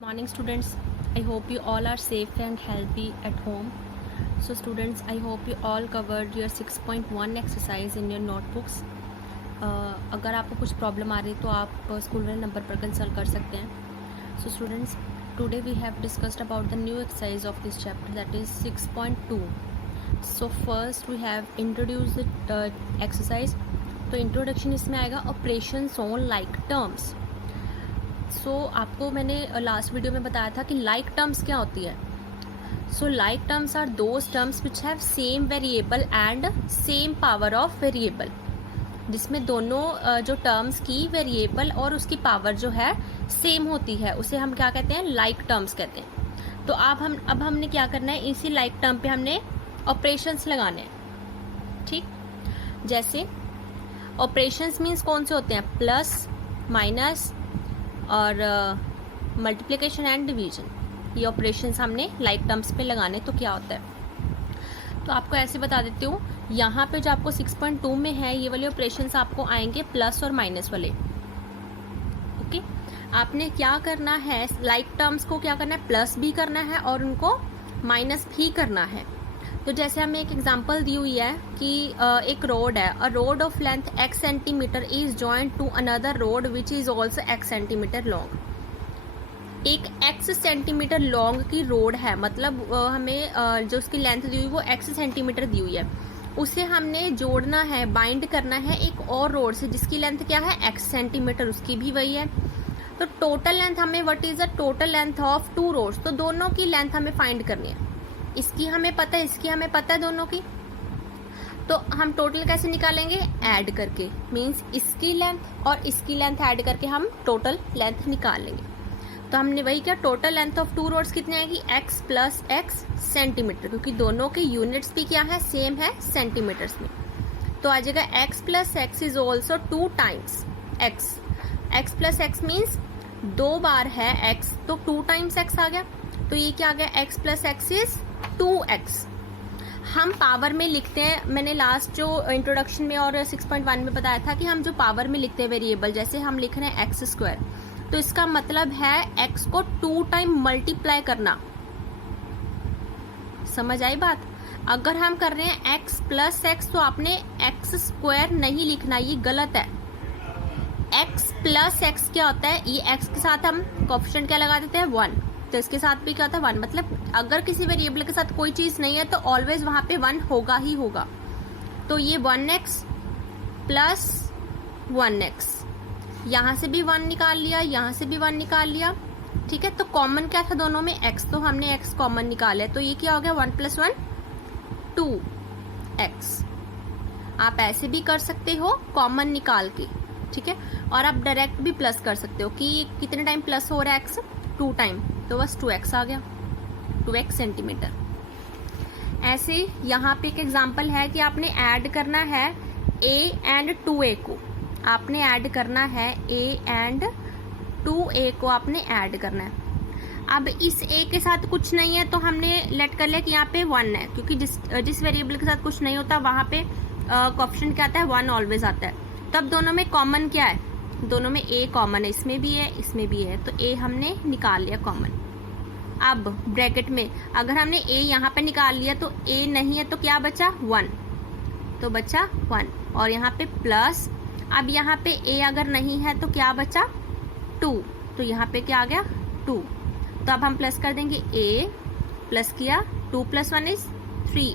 Morning students, I hope you all are safe and healthy at home. So students, I hope you all covered your 6.1 exercise in your notebooks. अगर आपको कुछ problem आ रही है तो आप school वाले number पर कंसल्ट कर सकते हैं. So students, today we have discussed about the new exercise of this chapter, that is 6.2. So first we have introduced the exercise. तो इंट्रोडक्शन इसमें आएगा ऑपरेशंस ऑन लाइक टर्म्स. आपको मैंने लास्ट वीडियो में बताया था कि लाइक टर्म्स क्या होती है. Like terms are those terms which have same variable and same power of variable, जिसमें दोनों जो टर्म्स की वेरिएबल और उसकी पावर जो है सेम होती है, उसे हम क्या कहते हैं, लाइक टर्म्स कहते हैं. तो अब हमने क्या करना है, इसी लाइक टर्म पे हमने ऑपरेशंस लगाने हैं. ठीक, जैसे ऑपरेशंस मीन्स कौन से होते हैं, प्लस, माइनस और मल्टीप्लिकेशन एंड डिवीजन. ये ऑपरेशंस हमने लाइक टर्म्स पे लगाने. तो क्या होता है, तो आपको ऐसे बता देती हूँ. यहाँ पे जो आपको 6.2 में है, ये वाले ऑपरेशंस आपको आएंगे प्लस और माइनस वाले. ओके, आपने क्या करना है, लाइक टर्म्स को क्या करना है, प्लस भी करना है और उनको माइनस भी करना है. तो जैसे हमें एक एग्जांपल दी हुई है कि एक रोड है, a road of length x centimetre is joint to another road which is also x centimetre long. एक x सेंटीमीटर लॉन्ग की रोड है, मतलब हमें जो उसकी लेंथ दी हुई वो x सेंटीमीटर दी हुई है, उसे हमने जोड़ना है, बाइंड करना है एक और रोड से जिसकी लेंथ क्या है, x सेंटीमीटर, उसकी भी वही है. तो टोटल लेंथ हमें, what is the total length of two rods, तो दोनों की लेंथ हमें फाइंड करनी है. इसकी हमें पता है, इसकी हमें पता है, दोनों की. तो हम टोटल कैसे निकालेंगे, ऐड करके, मींस इसकी लेंथ और इसकी लेंथ ऐड करके हम टोटल लेंथ निकाल लेंगे. तो हमने वही किया, total length of two rods कितनी आएगी, x प्लस x सेंटीमीटर, क्योंकि दोनों के यूनिट्स भी क्या है, सेम है सेंटीमीटर्स में. तो आ जाएगा x plus x is also 2 times x. x plus x means 2 बार है x, तो 2 टाइम्स x आ गया. तो ये क्या आ गया, x plus x is 2x. हम पावर में लिखते हैं, मैंने लास्ट जो इंट्रोडक्शन में और 6.1 में बताया था कि हम जो पावर में लिखते हैं वेरिएबल, जैसे हम लिख रहे हैं एक्स स्क्वायर, तो इसका मतलब है x को 2 टाइम मल्टीप्लाई करना. समझ आई बात. अगर हम कर रहे हैं x प्लस x, तो आपने एक्स स्क्वायर नहीं लिखना, ये गलत है. x प्लस x क्या होता है, ये x के साथ हम कोएफिशिएंट क्या लगा देते हैं, 1, तो इसके साथ भी क्या होता है, 1. मतलब अगर किसी वेरिएबल के साथ कोई चीज नहीं है तो ऑलवेज वहां पे 1 होगा ही होगा. तो ये 1x प्लस 1x, यहां से भी 1 निकाल लिया, यहां से भी 1 निकाल लिया. ठीक है, तो कॉमन क्या था दोनों में, x, तो हमने x कॉमन निकाला है. तो ये क्या हो गया, 1 प्लस 1 2x. आप ऐसे भी कर सकते हो कॉमन निकाल के, ठीक है, और आप डायरेक्ट भी प्लस कर सकते हो कि कितने टाइम प्लस हो रहा है x, 2 टाइम, तो बस 2x आ गया, 2x सेंटीमीटर. ऐसे यहाँ पे एक एग्जांपल है कि आपने ऐड करना है a एंड 2a को, आपने ऐड करना है a एंड 2a को आपने ऐड करना है. अब इस a के साथ कुछ नहीं है तो हमने लेट कर लिया कि यहाँ पे 1 है, क्योंकि जिस वेरिएबल के साथ कुछ नहीं होता वहां पे कोएफिशिएंट क्या आता है, 1 ऑलवेज आता है. तब दोनों में कॉमन क्या है, दोनों में a कॉमन है, इसमें भी है इसमें भी है, तो a हमने निकाल लिया कॉमन. अब ब्रैकेट में अगर हमने a यहाँ पे निकाल लिया तो a नहीं है तो क्या बचा, 1, तो बचा 1, और यहाँ पे प्लस. अब यहाँ पे a अगर नहीं है तो क्या बचा, 2, तो यहाँ पे क्या आ गया, 2. तो अब हम प्लस कर देंगे, a प्लस किया, 2 प्लस 1 इज 3,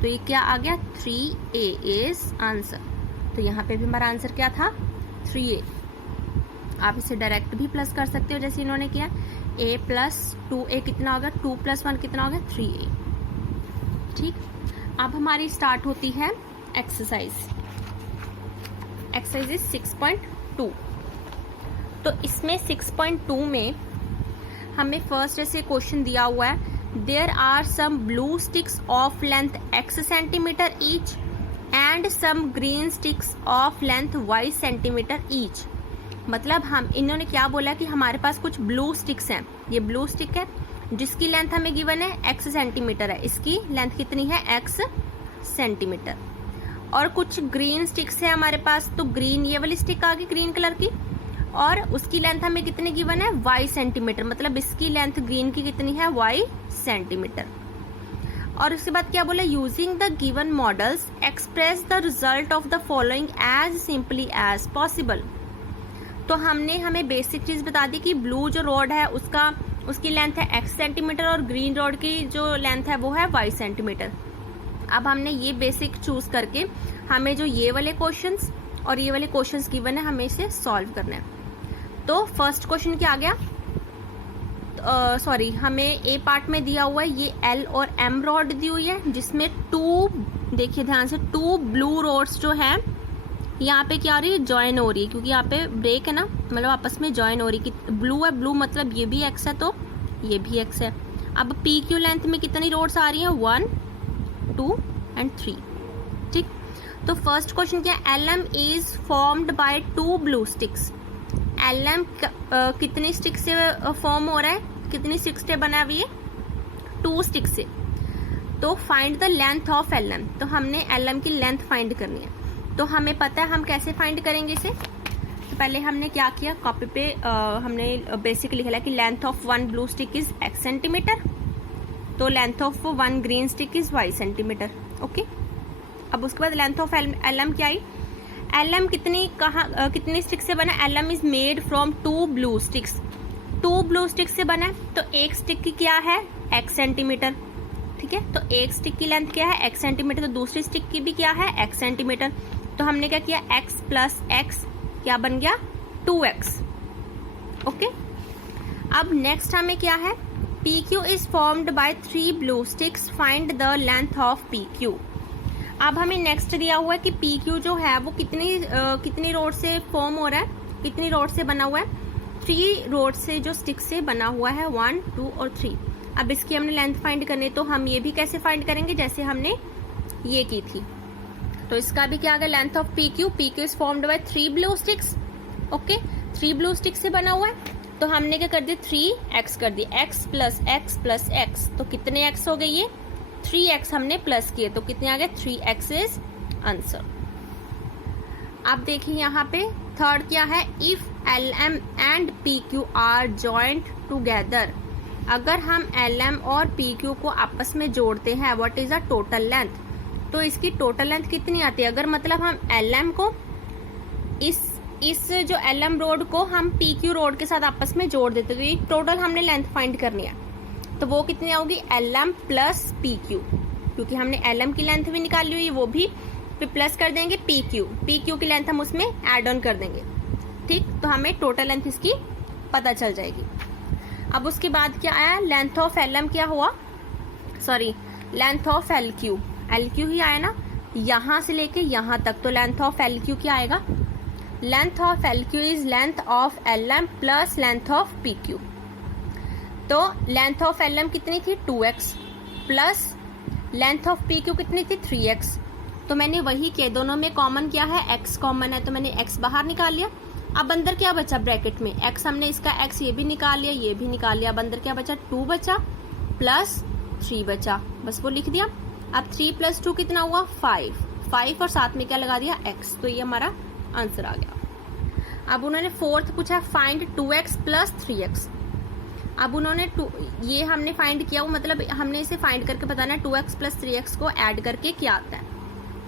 तो ये क्या आ गया, 3a इज आंसर. तो यहाँ पे भी हमारा आंसर क्या था, 3a. आप इसे डायरेक्ट भी प्लस कर सकते हो जैसे इन्होंने किया, a प्लस 2a कितना होगा, 2 प्लस 1 कितना होगा, 3a. ठीक, अब हमारी स्टार्ट होती है एक्सरसाइज. Exercise is 6.2. तो इसमें 6.2 में हमें फर्स्ट ऐसे क्वेश्चन दिया हुआ है, there are some blue sticks of length x centimetre each and some green sticks of length y centimetre each. मतलब हम, इन्होंने क्या बोला कि हमारे पास कुछ ब्लू स्टिक्स हैं, ये ब्लू स्टिक है जिसकी लेंथ हमें गिवन है x सेंटीमीटर है, इसकी लेंथ कितनी है, x सेंटीमीटर. और कुछ ग्रीन स्टिक्स है हमारे पास, तो ग्रीन ये वाली स्टिक आ गई ग्रीन कलर की, और उसकी लेंथ हमें कितनी गिवन है, y सेंटीमीटर, मतलब इसकी लेंथ ग्रीन की कितनी है, y सेंटीमीटर। और उसके बाद क्या बोला, using the given models express the result of the following as simply as possible. तो हमें बेसिक चीज बता दी कि ब्लू जो रॉड है उसकी लेंथ है x सेंटीमीटर और ग्रीन रॉड की जो लेंथ है वो है y सेंटीमीटर। अब हमने ये बेसिक चूज करके हमें जो ये वाले क्वेश्चंस और ये वाले क्वेश्चंस गिवन है हमें इसे सॉल्व करना है। तो फर्स्ट क्वेश्चन क्या आ गया, हमें ए पार्ट में दिया हुआ है ये L और M रॉड दी हुई है, जिसमें देखिए ध्यान से 2 ब्लू रॉड्स जो है यहाँ पे क्या हो रही है, ज्वाइन हो रही है, क्योंकि यहाँ पे ब्रेक है ना, मतलब आपस में ज्वाइन हो रही है। ब्लू है, ब्लू मतलब ये भी x है तो ये भी x है। अब PQ लेंथ में कितनी रोड्स आ रही हैं, 1, 2 एंड 3। ठीक, तो फर्स्ट क्वेश्चन क्या है, LM is formed by 2 blue sticks. LM कितनी स्टिक से फॉर्म हो रहा है, कितनी स्टिक से बना हुई है, 2 स्टिक से। तो find the length of LM, तो हमने LM की लेंथ फाइंड करनी है। तो हमें पता है हम कैसे फाइंड करेंगे इसे। तो पहले हमने क्या किया, कॉपी पे हमने बेसिक लिखा है कि length of 1 blue stick is x centimetre, तो length of 1 green stick is y centimetre. Okay, अब उसके बाद लेंथ ऑफ LM क्या आई, LM कितनी स्टिक से बना, LM is made from 2 blue sticks. 2 blue stick से बना है, तो एक स्टिक की क्या है, x सेंटीमीटर। ठीक है, तो एक स्टिक की लेंथ क्या है, x सेंटीमीटर, तो दूसरी स्टिक की भी क्या है, x सेंटीमीटर। तो हमने क्या किया, x प्लस x क्या बन गया, 2x। ओके, अब नेक्स्ट हमें क्या है, PQ is formed by 3 blue sticks, find the length of PQ। अब हमें नेक्स्ट दिया हुआ है कि PQ जो है वो कितनी रोड से फॉर्म हो रहा है, कितनी रोड से बना हुआ है, 3 रोड से जो स्टिक से बना हुआ है, 1, 2 और 3। अब इसकी हमने लेंथ फाइंड करनी, तो हम ये भी कैसे फाइंड करेंगे, जैसे हमने ये की थी। तो इसका भी क्या आ गया, length of PQ is formed by 3 blue sticks. Okay, 3 blue sticks से बना हुआ है, तो हमने क्या कर दिया, 3x कर दिया, x plus x plus x, तो कितने x हो गए, ये 3x हमने प्लस किए, तो कितने आ गए, 3x इज आंसर। अब देखिए यहाँ पे थर्ड क्या है, if LM and PQ are joint together. अगर हम LM और PQ को आपस में जोड़ते हैं, what is a total length, तो इसकी टोटल लेंथ कितनी आती है। अगर मतलब हम LM को इस जो LM रोड को हम PQ रोड के साथ आपस में जोड़ देते, तो ये टोटल हमने लेंथ फाइंड करनी है, तो वो कितनी होगी, LM प्लस PQ, क्योंकि हमने LM की लेंथ भी निकाली हुई है, वो भी फिर प्लस कर देंगे PQ की लेंथ हम उसमें एड ऑन कर देंगे। ठीक, तो हमें टोटल लेंथ इसकी पता चल जाएगी। अब उसके बाद क्या आया, लेंथ ऑफ LM क्या हुआ, लेंथ ऑफ LQ ही आया ना, यहां से लेके यहां तक, तो लेंथ ऑफ LQ क्या आएगा, length of LQ is length of LM plus length of PQ। तो लेंथ ऑफ LM कितनी थी, 2x plus length of PQ कितनी थी, 3x। तो मैंने वही किया, दोनों में कॉमन क्या है, x कॉमन है, तो मैंने x बाहर निकाल लिया। अब अंदर क्या बचा ब्रैकेट में, x हमने इसका x ये भी निकाल लिया, ये भी निकाल लिया। अब अंदर क्या बचा, 2 बचा प्लस 3 बचा, बस वो लिख दिया। अब 3 प्लस 2 कितना हुआ, 5 और साथ में क्या लगा दिया, x, तो ये हमारा आंसर आ गया। अब उन्होंने फोर्थ पूछा, फाइंड 2x प्लस 3x। अब उन्होंने ये हमने फाइंड किया, वो मतलब हमने इसे फाइंड करके बताना है 2x प्लस 3x को ऐड करके क्या आता है।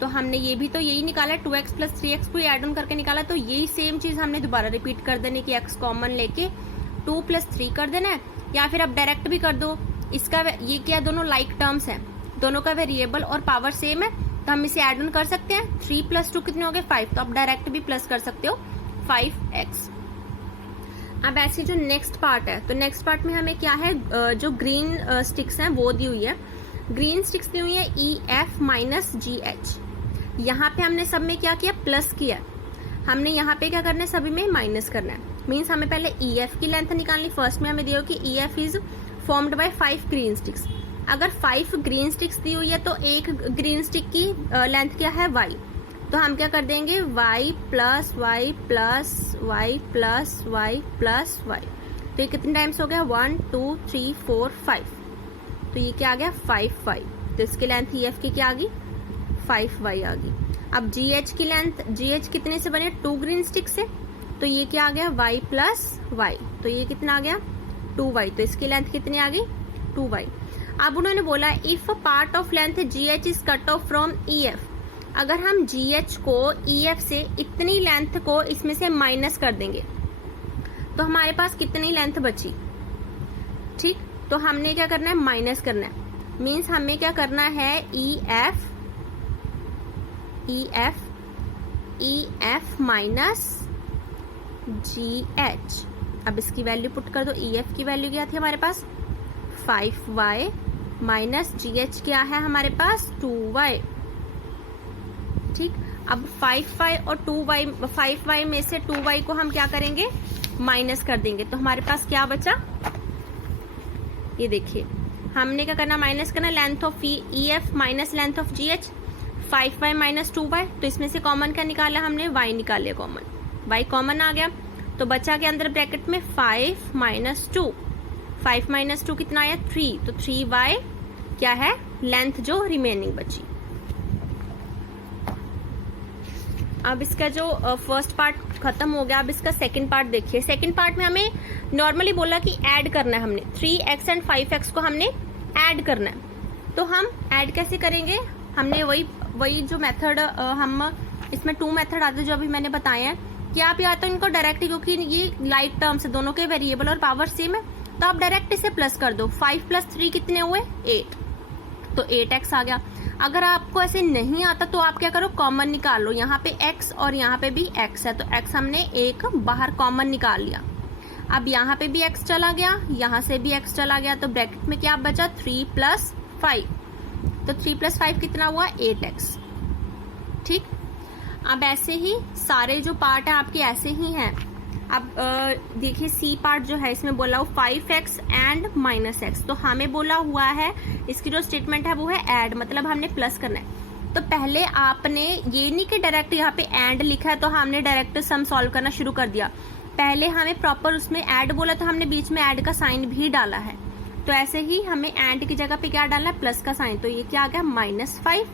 तो हमने ये भी तो यही निकाला, 2x प्लस 3x को ऐड ऑन करके निकाला, तो यही सेम चीज हमने दोबारा रिपीट कर देनी कि x कॉमन लेके 2 प्लस 3 कर देना है, या फिर अब डायरेक्ट भी कर दो। इसका ये क्या, दोनों लाइक टर्म्स हैं, दोनों का वेरिएबल और पावर सेम है, तो हम इसे ऐड ऑन कर सकते हैं। 3 प्लस 2 कितने हो गए, 5, तो आप डायरेक्ट भी प्लस कर सकते हो, 5x। अब ऐसे जो नेक्स्ट पार्ट है, तो नेक्स्ट पार्ट में हमें क्या है, जो ग्रीन स्टिक्स हैं वो दी हुई है। ग्रीन स्टिक्स दी हुई है EF माइनस GH। यहाँ पे हमने सब में क्या किया, प्लस किया, हमने यहाँ पे क्या करना है, सभी में माइनस करना है। मीन्स हमें पहले EF की लेंथ निकालनी। फर्स्ट में हमें दिया कि EF is formed by 5 green sticks. अगर 5 ग्रीन स्टिक्स दी हुई है तो एक ग्रीन स्टिक की लेंथ क्या है, y, तो हम क्या कर देंगे, y plus y plus y plus y plus y। तो ये कितने टाइम्स हो गया, 1 2 3 4 5, तो ये क्या आ गया, 5, तो इसकी लेंथ EF की क्या आ गई, 5y आ गई। अब GH की लेंथ, GH कितने से बने, 2 ग्रीन स्टिक से, तो ये क्या आ गया y प्लस वाई, तो ये कितना आ गया 2y, तो इसकी लेंथ कितनी आ गई 2y। अब उन्होंने बोला if part of length GH is cut off from EF, अगर हम GH को EF से इतनी लेंथ को इसमें से माइनस कर देंगे तो हमारे पास कितनी लेंथ बची, ठीक। तो हमने क्या करना है, माइनस करना है, मीन्स हमें क्या करना है EF माइनस GH। अब इसकी वैल्यू पुट कर दो, EF की वैल्यू क्या थी हमारे पास 5y माइनस GH क्या है हमारे पास 2y, ठीक। अब 5y और 2y, 5y में से 2y को हम क्या करेंगे, माइनस कर देंगे, तो हमारे पास क्या बचा, ये देखिए हमने क्या करना, माइनस करना length of EF minus length of GH, 5y minus 2y, तो इसमें से कॉमन क्या निकाला हमने, y निकाल लिया कॉमन, y कॉमन आ गया, तो बचा के अंदर ब्रैकेट में 5 माइनस 2, 5 माइनस 2 कितना आया 3, तो 3y क्या है लेंथ जो रिमेनिंग बची। अब इसका जो फर्स्ट पार्ट खत्म हो गया, अब इसका सेकंड पार्ट देखिए। सेकंड पार्ट में हमें नॉर्मली बोला कि ऐड करना है, हमने 3x एंड 5x को हमने ऐड करना है, तो हम ऐड कैसे करेंगे, हमने वही जो मेथड हम इसमें 2 मेथड आते जो अभी मैंने बताए हैं कि आप या तो इनको डायरेक्ट, क्योंकि ये लाइक टर्म्स है दोनों के वेरिएबल और पावर सेम है, तो आप डायरेक्ट इसे प्लस कर दो, 5 प्लस 3 कितने हुए 8, तो 8x आ गया। अगर आपको ऐसे नहीं आता तो आप क्या करो, कॉमन निकाल लो, यहाँ पे x और यहाँ पे भी x है, तो x हमने एक बाहर कॉमन निकाल लिया। अब यहाँ पे भी x चला गया, यहाँ से भी x चला गया, तो ब्रैकेट में क्या बचा 3 प्लस 5, तो 3 प्लस 5 कितना हुआ 8x, ठीक। अब ऐसे ही सारे जो पार्ट है आपके ऐसे ही हैं। अब देखिए सी पार्ट जो है इसमें बोला हुआ 5x एंड माइनस एक्स, तो हमें बोला हुआ है इसकी जो स्टेटमेंट है वो है ऐड, मतलब हमने प्लस करना है। तो पहले आपने ये नहीं कि डायरेक्ट यहाँ पे एंड लिखा है तो हमने डायरेक्ट सम सॉल्व करना शुरू कर दिया, पहले हमें प्रॉपर उसमें ऐड बोला तो हमने बीच में ऐड का साइन भी डाला है। तो ऐसे ही हमें एंड की जगह पे क्या डालना है, प्लस का साइन, तो ये क्या आ गया -5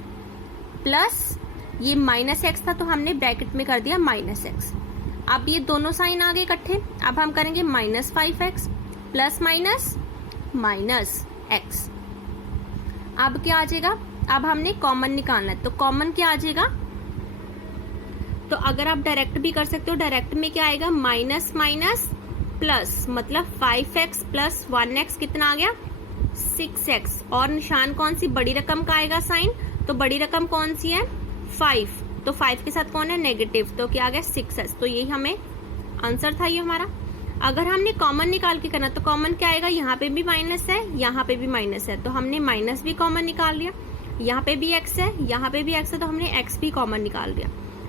प्लस ये -x था तो हमने ब्रैकेट में कर दिया -x। अब ये दोनों साइन आ गए इकट्ठे, अब हम करेंगे -5x प्लस माइनस x। अब क्या आ जाएगा, अब हमने कॉमन निकालना है, तो कॉमन क्या आ जाएगा, तो अगर आप डायरेक्ट भी कर सकते हो, डायरेक्ट में क्या आएगा माइनस माइनस प्लस, मतलब 5x प्लस 1x कितना आ गया 6x, और निशान कौन सी बड़ी रकम का आएगा साइन, तो बड़ी रकम कौन सी है 5, तो 5 के साथ कौन है नेगेटिव, तो क्या आ गया 6s, तो यही हमें आंसर था ये हमारा। अगर हमने कॉमन निकाल के करना तो कॉमन क्या आएगा, यहाँ पे भी माइनस है यहाँ पे भी माइनस है, तो हमने माइनस भी कॉमन निकाल लिया, यहाँ पे भी x है यहाँ पे भी x है, तो हमने x भी कॉमन निकाल दिया।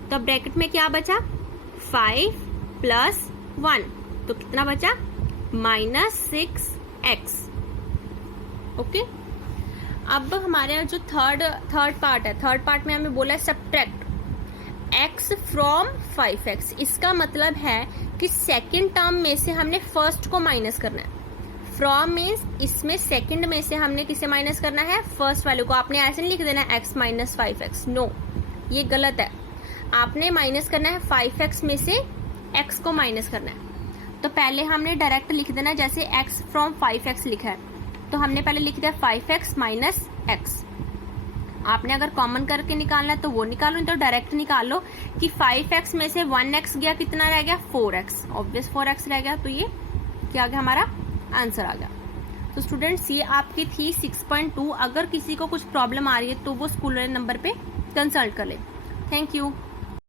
तो अब ब्रैकेट में क्या बचा 5 प्लस 1, तो कितना बचा -6x। ओके, अब हमारे जो थर्ड पार्ट है, थर्ड पार्ट में हमें बोला है सब्ट्रैक्ट x फ्रॉम 5x। इसका मतलब है कि सेकंड टर्म में से हमने फर्स्ट को माइनस करना है। फ्रॉम मीन्स इसमें सेकंड में से हमने किसे माइनस करना है, फर्स्ट वैल्यू को। आपने ऐसे नहीं लिख देना है x माइनस 5x, नो, ये गलत है। आपने माइनस करना है 5x में से x को माइनस करना है। तो पहले हमने डायरेक्ट लिख देना है, जैसे x फ्रॉम 5x लिखा है तो हमने पहले लिख दिया 5x माइनस x। आपने अगर कॉमन करके निकालना है तो वो निकालो, नहीं तो डायरेक्ट निकाल लो कि 5x में से 1x गया, कितना रह गया 4x, ऑब्वियस 4x रह गया, तो ये क्या आ गया हमारा आंसर आ गया। तो स्टूडेंट्स ये आपकी थी 6.2। अगर किसी को कुछ प्रॉब्लम आ रही है तो वो स्कूल नंबर पे कंसल्ट कर ले। Thank you.